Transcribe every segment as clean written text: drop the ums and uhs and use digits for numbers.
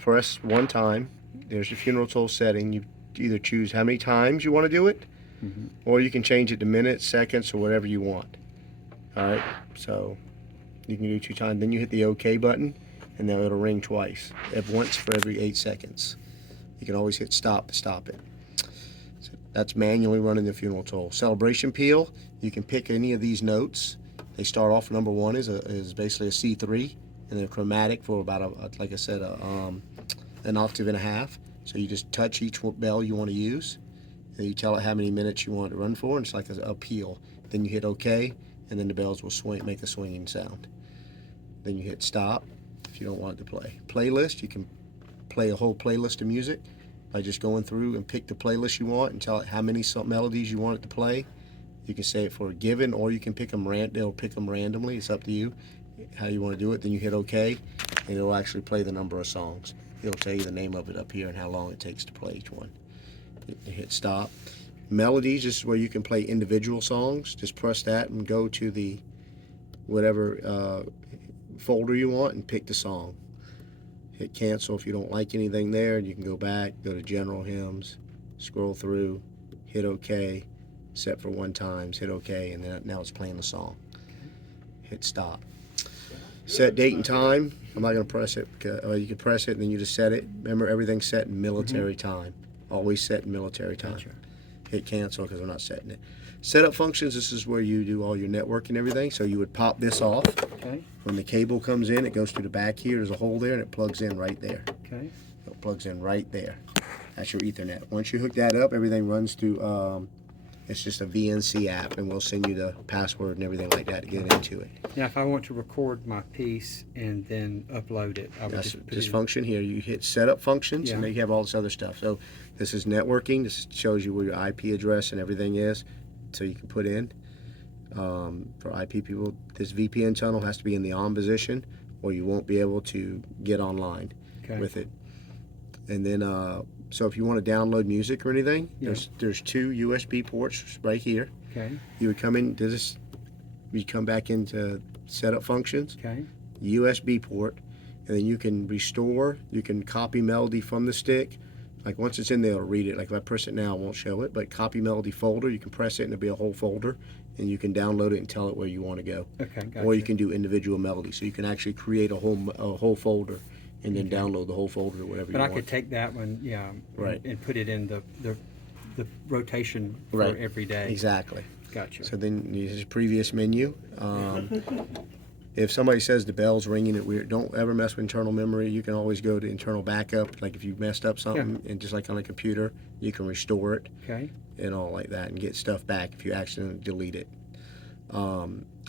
press one time. There's your funeral toll setting. You either choose how many times you want to do it, or you can change it to minutes, seconds, or whatever you want. All right, so you can do 2 times. Then you hit the OK button, and then it'll ring twice, once for every 8 seconds. You can always hit stop to stop it. So that's manually running the funeral toll. Celebration peal, you can pick any of these notes. They start off, number 1 is basically a C3, and they're chromatic for about, like I said, an octave and a half. So you just touch each bell you want to use, and you tell it how many minutes you want it to run for, and it's like a peal. Then you hit OK, and then the bells will swing, make a swinging sound. Then you hit stop if you don't want it to play. Playlist, you can play a whole playlist of music by just going through and pick the playlist you want and tell it how many melodies you want it to play. You can say it for a given, or you can pick them they'll pick them randomly. It's up to you how you want to do it. Then you hit OK, and it'll actually play the number of songs. It'll tell you the name of it up here and how long it takes to play each one. You hit stop. Melodies, this is where you can play individual songs. Just press that and go to the whatever folder you want and pick the song. Hit cancel if you don't like anything there, and you can go back, go to general hymns, scroll through, hit OK, set for 1 time, hit OK, and then now it's playing the song. Hit stop. Set date and time. I'm not going to press it. You can press it and then you just set it. Remember, everything's set in military time. Always set in military time. Gotcha. Hit cancel because we're not setting it. Setup functions, this is where you do all your network and everything. So you would pop this off. Okay. When the cable comes in, it goes through the back here. There's a hole there, and it plugs in right there. Okay. It plugs in right there. That's your Ethernet. Once you hook that up, everything runs through, it's just a VNC app, and we'll send you the password and everything like that to get into it. Now, if I want to record my piece and then upload it, I would That's just put this it function here. You hit setup functions, Yeah. and then you have all this other stuff. So this is networking. This shows you where your IP address and everything is, so you can put in. For IP people, this VPN tunnel has to be in the on position, or you won't be able to get online with it. And then, so if you want to download music or anything, there's 2 USB ports right here. Okay. You would come in to this. You come back into setup functions. Okay. USB port, and then you can restore. You can copy melody from the stick. Like once it's in there, it'll read it. Like if I press it now, it won't show it. But copy melody folder, you can press it and it'll be a whole folder, and you can download it and tell it where you want to go. Okay, gotcha. Or you can do individual melodies, so you can actually create a whole folder and then download the whole folder or whatever you want. But I could take that one, Right. and put it in the rotation for Right. every day. Exactly. Gotcha. So then use previous menu. If somebody says the bell's ringing it weird, don't ever mess with internal memory. You can always go to internal backup. Like if you messed up something, and just like on a computer, you can restore it Okay. and all like that, and get stuff back if you accidentally delete it.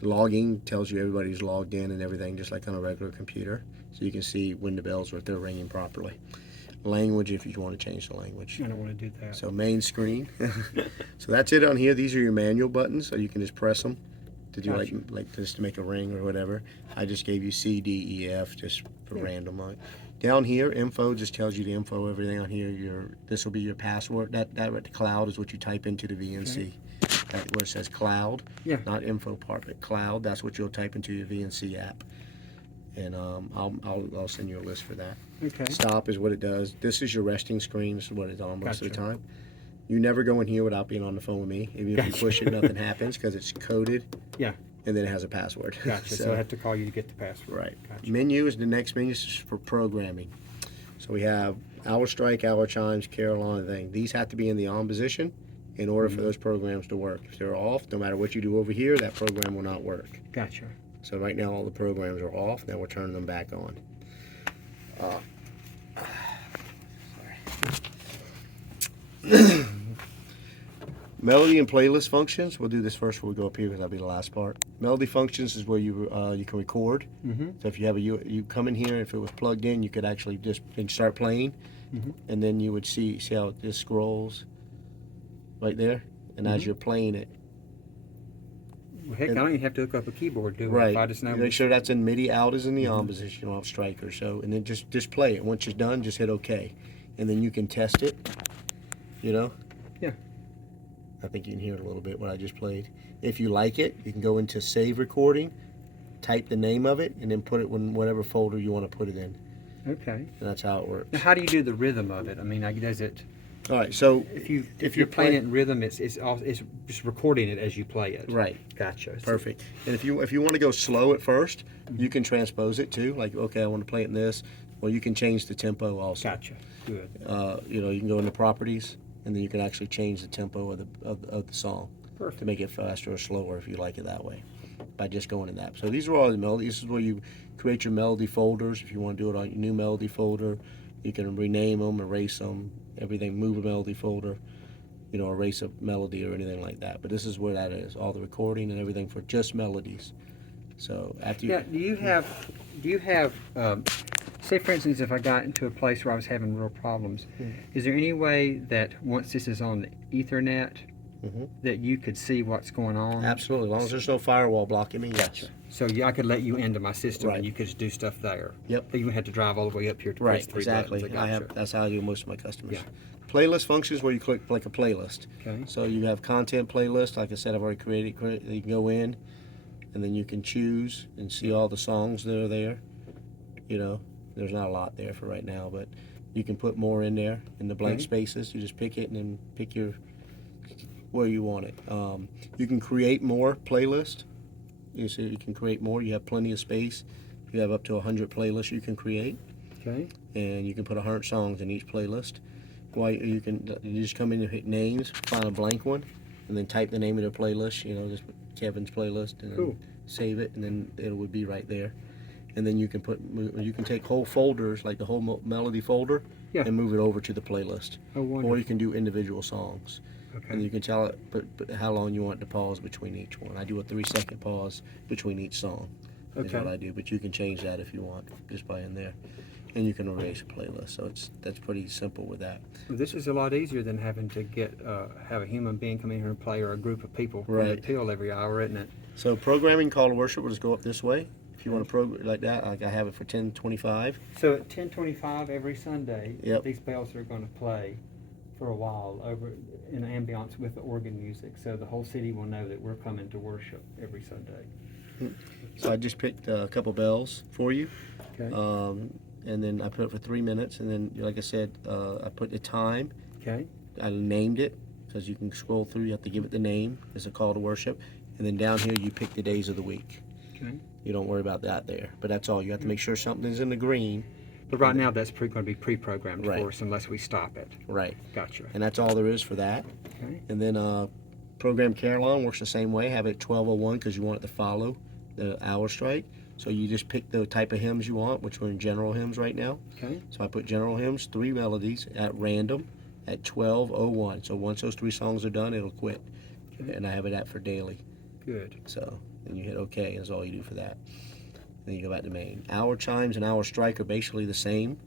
Logging tells you everybody's logged in and everything, just like on a regular computer. So you can see when the bells are, if they're ringing properly. Language, if you want to change the language. I don't want to do that. So main screen. So that's it on here. These are your manual buttons, so you can just press them to do like just to make a ring or whatever. I just gave you C, D, E, F just for random. Down here, info just tells you the info, everything on here. This will be your password. That at the cloud is what you type into the VNC. Okay. That where it says cloud, not info part, but cloud. That's what you'll type into your VNC app. And I'll send you a list for that. Okay. Stop is what it does. This is your resting screen. This is what it's on most of the time. You never go in here without being on the phone with me. Even if you push it, nothing happens because it's coded. Yeah. And then it has a password. Gotcha. So I have to call you to get the password. Right. Gotcha. Menu is the next menu. This is for programming. So we have hour strike, hour chimes, Carillon, and thing. These have to be in the on position in order for those programs to work. If they're off, no matter what you do over here, that program will not work. Gotcha. So right now all the programs are off. Now we're turning them back on. Sorry. Melody and playlist functions. We'll do this first before we go up here because that'll be the last part. Melody functions is where you can record. So if you have you come in here, if it was plugged in, you could actually just start playing, and then you would see how it just scrolls right there, and as you're playing it. Well, heck, I don't even have to hook up a keyboard, do I? Right. If I just know. Make sure that's in MIDI. Out is in the on position. You don't have striker. So and then just play it. Once you're done, just hit OK, and then you can test it. You know. Yeah. I think you can hear it a little bit what I just played. If you like it, you can go into save recording, type the name of it, and then put it in whatever folder you want to put it in. Okay. And that's how it works. Now, how do you do the rhythm of it? I mean, does it? All right, so If If you're you're playing play- it in rhythm, it's just recording it as you play it. right, Gotcha. So- perfect. And if you want to go slow at first, you can transpose it too. Like, okay, I want to play it in this. Well, you can change the tempo also. Gotcha. Good. You know, you can go into properties, and then you can actually change the tempo of the song to Perfect. make it faster or slower if you like it that way, by just going in that. So these are all the melodies. This is where you create your melody folders. If you want to do it on your new melody folder, you can rename them, erase them, everything. Move a melody folder, you know, erase a melody or anything like that. But this is where that is, all the recording and everything for just melodies. So after you, Yeah. Do you have? Say, for instance, if I got into a place where I was having real problems, is there any way that once this is on the Ethernet, Mhm. that you could see what's going on? absolutely, as long as there's no firewall blocking me, yes. So yeah, I could let you into my system Right. and you could just do stuff there. Yep. You wouldn't have to drive all the way up here to Right, press 3 exactly. buttons. I gotcha. have. That's how I do most of my customers. Yeah. Playlist functions where you click like a playlist. Okay. So you have content playlist. Like I said, I've already created. You can go in, and then you can choose and see all the songs that are there. You know, there's not a lot there for right now, but you can put more in there in the blank Okay. spaces. You just pick it and then pick your where you want it. You can create more playlist. You see, you can create more. You have plenty of space. You have up to 100 playlists you can create, Okay. and you can put 100 songs in each playlist. Why you just come in and hit names, find a blank one, and then type the name of the playlist. You know, just put Kevin's playlist, and Cool. then save it, and then it would be right there. And then you can take whole folders, like the whole melody folder, Yeah. and move it over to the playlist. Oh, Or wonderful. you can do individual songs. Okay. And you can tell it but how long you want to pause between each one. I do a 3-second pause between each song. Is Okay. what I do, but you can change that if you want, just by in there. And you can erase a playlist, so that's pretty simple with that. Well, this is a lot easier than having to have a human being come in here and play, or a group of people from the Right. till every hour, isn't it? So programming call to worship will just go up this way. If you want to program like that, like I have it for 10:25. So at 10:25 every Sunday, Yep. these bells are going to play for a while over in the ambiance with the organ music, so the whole city will know that we're coming to worship every Sunday. So I just picked a couple bells for you, Okay. and then I put it for 3 minutes, and then like I said, I put the time. Okay. I named it because you can scroll through. You have to give it the name. It's a call to worship, and then down here you pick the days of the week. Okay. You don't worry about that there, but that's all. You have to make sure something's in the green. But right now, that's going to be pre-programmed Right. for us unless we stop it. Right. Gotcha. And that's all there is for that. Okay. And then program Carillon works the same way. Have it 12:01 because you want it to follow the hour strike. So you just pick the type of hymns you want, which we're in general hymns right now. Okay. So I put general hymns, 3 melodies at random at 12:01. So once those 3 songs are done, it'll quit. Okay. And I have it at for daily. Good. So then you hit OK, is all you do for that. Then you go back to main. Hour chimes and hour strike are basically the same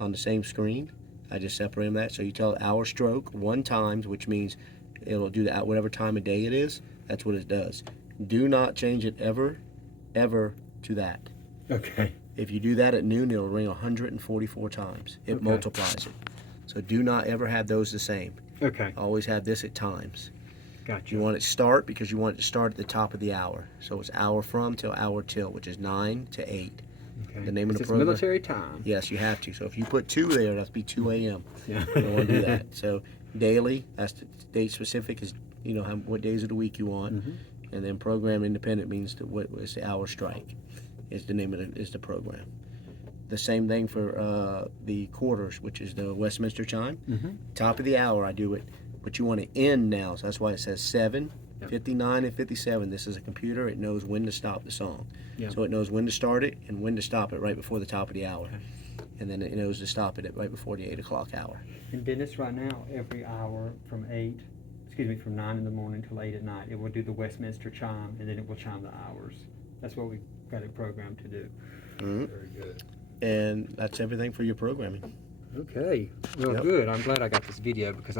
on the same screen. I just separate them that. So you tell hour stroke 1 times, which means it'll do that whatever time of day it is. That's what it does. Do not change it ever to that. Okay. If you do that at noon, it'll ring 144 times. It Okay. multiplies it. So do not ever have those the same. Okay. Always have this at times. Gotcha. You want it start because you want it to start at the top of the hour. So it's hour from till hour till, which is 9 to 8. Okay. the name of the It's program? military time. Yes, you have to. So if you put 2 there, that's be 2 a.m. Yeah. You don't want to do that. So daily, that's the date specific is what days of the week you want, and then program independent means what is the hour strike, is the name of is the program. The same thing for the quarters, which is the Westminster chime. Top of the hour, I do it, but you want to end now, so that's why it says 7, Yep. 59, and 57. This is a computer. It knows when to stop the song. Yep. So it knows when to start it and when to stop it right before the top of the hour. Okay. And then it knows to stop it at right before the 8 o'clock hour. And Dennis, right now, every hour from 9 in the morning till 8 at night, it will do the Westminster chime, and then it will chime the hours. That's what we've got it programmed to do. Mhm. Very good. And that's everything for your programming. Okay. Well, Yep. good. I'm glad I got this video because